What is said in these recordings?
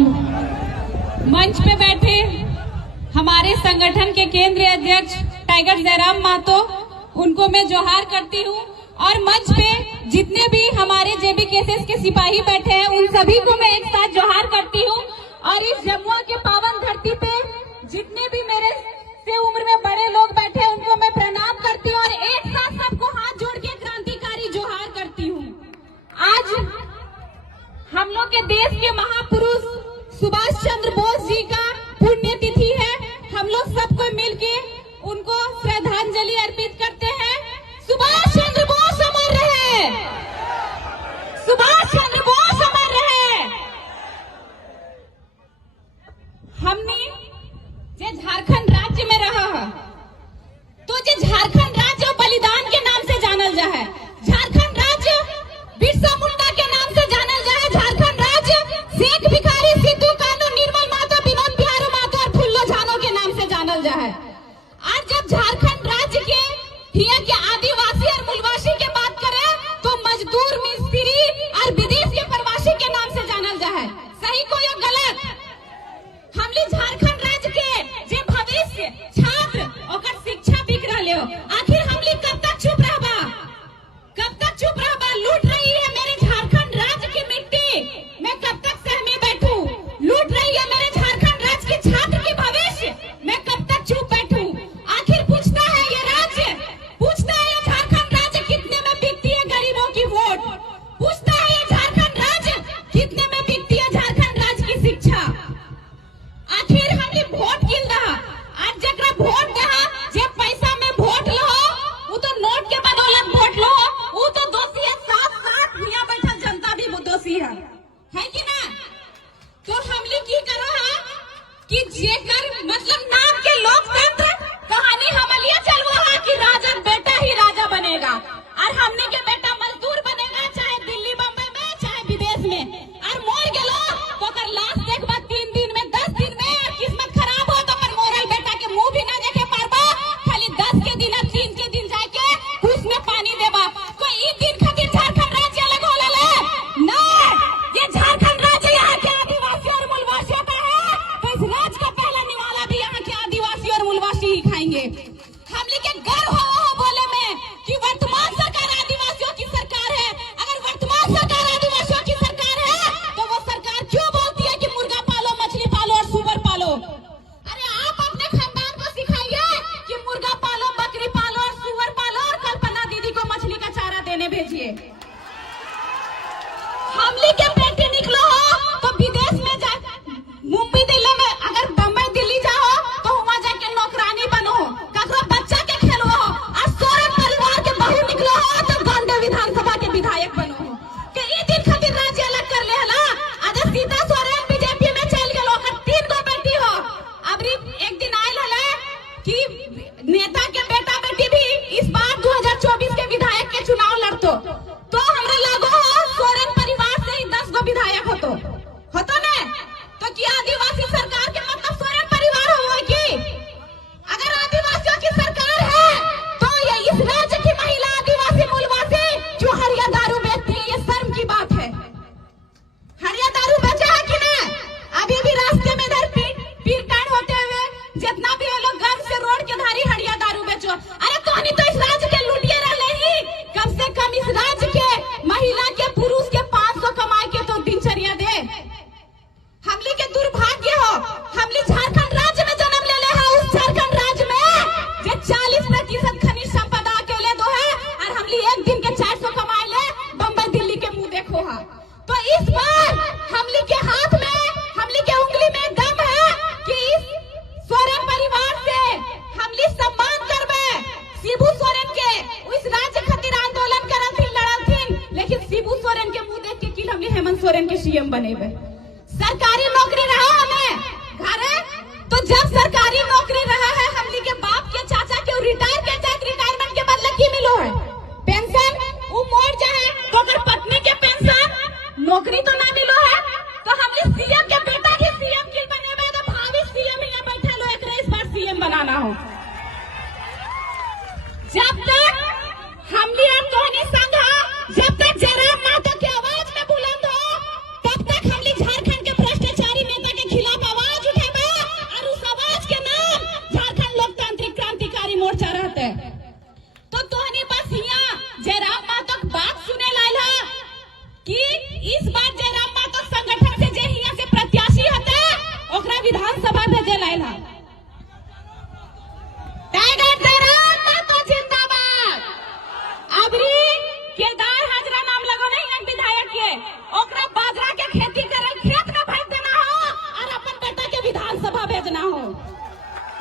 Hello. मंच पे बैठे हमारे संगठन के केंद्रीय अध्यक्ष टाइगर जयराम महतो, उनको मैं जोहार करती हूँ। और मंच पे जितने भी हमारे जेबी केसेस के सिपाही बैठे हैं, उन सभी को मैं एक साथ जोहार करती हूँ। और इस जमुआ के पावन धरती पे जितने भी मेरे से उम्र में बड़े लोग बैठे हैं, उनको मैं प्रणाम करती हूँ और एक साथ सबको हाथ जोड़ के क्रांतिकारी जोहार करती हूँ। आज हम लोग के देश के महापुरुष सुभाष चंद्र बोस जी का पुण्यतिथि है। हम लोग सबको मिलके उनको श्रद्धांजलि अर्पित करते हैं। सुभाष चंद्र बोस अमर रहे, सुभाष चंद्र बोस अमर रहे। हमने जे झारखंड राज्य में रहा है, तो जे झारखंड राज्य बलिदान के नाम से जानल जा है। झारखंड राज्य बिरसा मुंडा के नाम से जानल जा है। झारखंड राज्य शेख भिखारी, सिद्धू कानू, निर्मल महतो, विनोद बिहारी महतो और फुल्लो झानो के नाम से जानल जा है। आज जब झारखंड राज्य के हिया के आदिवासी और मूलवासी के बात करें, तो मजदूर, मिस्त्री और विदेश के प्रवासी के नाम से जानल जा है। सही को या गलत? हमली झारखंड राज्य के जे भविष्य छात्र ओकर शिक्षा बिक रहे हो, आखिर हमली कब तक चुप रहबा? कब तक चुप रहबा? लूट रही है मेरे झारखंड राज्य की मिट्टी, मैं कब तक सहमे बैठूं? लूट रही है मेरे झारखंड राज्य के छात्र की भविष्य, मैं कब तक चुप बैठूं? आखिर पूछता है ये राज्य, पूछता है ये झारखंड राज्य कितने में बिकती है गरीबों की वोट? पूछता है ये झारखंड राज्य कितने में बिकती है झारखंड राज्य की शिक्षा? आखिर हमने वोट किन रहा? आज जकरा वोट दहा, जे पैसा में वोट लो, वो तो नोट के बदौलत वोट लो, वो तो दोषी है। साथ साथ यहाँ बैठल जनता भी वो दोषी है कि ना? तो हमने की करो है कि जेकर मतलब नाम के लोकतंत्र कहानी हमलिए चलवा है कि राजा बेटा ही राजा बनेगा और हमने के बेटा मजदूर बनेगा, चाहे दिल्ली बम्बई में चाहे विदेश में। और मोर गेलो तो कर लाश देखबा 3 दिन में 10 दिन में, और किस्मत खराब हो तो पर मोरल बेटा के मुंह भी ना देखे पारबा, खाली 10 के दिन 3 के दिन जाके कुछ में पानी देबा। कोई ई दिन खातिर झारखंड राज्य अलग होला ले ना, ये झारखंड राज्य यहाँ के आदिवासी और मूलवासियों का है। तो इस राज्य का पहला निवाला भी यहाँ के आदिवासी और मूलवासी ही खाएंगे। हमले के गर्व हो बोले में कि वर्तमान सरकार आदिवासियों की सरकार है। अगर वर्तमान सरकार आदिवासियों की सरकार है, तो वो सरकार क्यों बोलती है कि मुर्गा पालो, मछली पालो और सुअर पालो? अरे आप अपने खानदान को सिखाइए कि मुर्गा पालो, बकरी पालो और सुअर पालो, और कल्पना दीदी को मछली का चारा देने भेजिए। हमले के बेटे निकलो हो तो विदेश में जा, मुंबई दिल्ली में, अगर बम्बई दिल्ली जाओ तो वहां जाके नौकरानी बनो, ककरो बच्चा के खेलो, और सोरेन परिवार के बहू निकलो हो तो गांधी विधानसभा के विधायक बनो। के ई दिन खातिर राज्य अलग कर ले हला। आज सीता सोरेन बीजेपी में चल गेलो, 3 गो बेटी हो। अब एक दिन आयल हला कि नेता के बेटा बेटी भी इस बार 2024 के विधायक के चुनाव लड़तो, तो हमरा लागो हो सोरेन परिवार से ही 10 गो विधायक होतो ने। तो क्या आदिवासी सरकार के मतलब सोरेन परिवार हो कि? अगर आदिवासियों की सरकार है तो ये इस राज्य की महिला आदिवासी मूलवासी जो हरिया दारू बेचती है, ये शर्म की बात है। हरिया दारू बेचा है कि ना? अभी भी रास्ते में इधर पीरकांड होते हुए जितना भी लोग गंज से रोड के धारी हरिया दारू बेचो। अरे तो नहीं तो इस राज्य के लुटिए रहे ही, कम से कम इस राज्य के महिला के पुरुष के 500 कमाए के तो दिनचर्या दे। हमली के दुर्भाग्य हो, हमली झारखंड राज्य में जन्म ले है, उस झारखंड राज्य में जो 40% खनिज संपदा अकेले दो है, और हमली एक दिन के 400 कमाए ले, बम्बई दिल्ली के मुंह देखो है। तो इस बार हमली के हाथ में, हमली के उंगली में दम है कि इस सोरेन परिवार से हमली सम्मान करबे। शिबू सोरेन के इस राज्य खातिर आंदोलन करल थी, लड़ल थी, लेकिन शिबू सोरेन के मुंह देख के कि हमली हेमंत सोरेन के सीएम बनेबे। सरकारी नौकरी रहा हमें घर है, तो जब सरकारी नौकरी रहा है, हमली के बाप के चाचा के रिटायर के जाए, रिटायरमेंट के बदले की मिलो है? पेंशन वो मोड़ जाए तो अगर पत्नी के पेंशन, नौकरी तो ना मिलो है। तो हमली सीएम के बेटा की सीएम की बनेबे, तो भावी सीएम यहाँ बैठे लो, एक इस बार सीएम बनाना हो। जब तक हमली और तोहनी संघ, जब तक जयराम महतो की आवाज में बुलंद हो, तब तक हमली झारखंड के भ्रष्टाचारी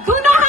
दोनों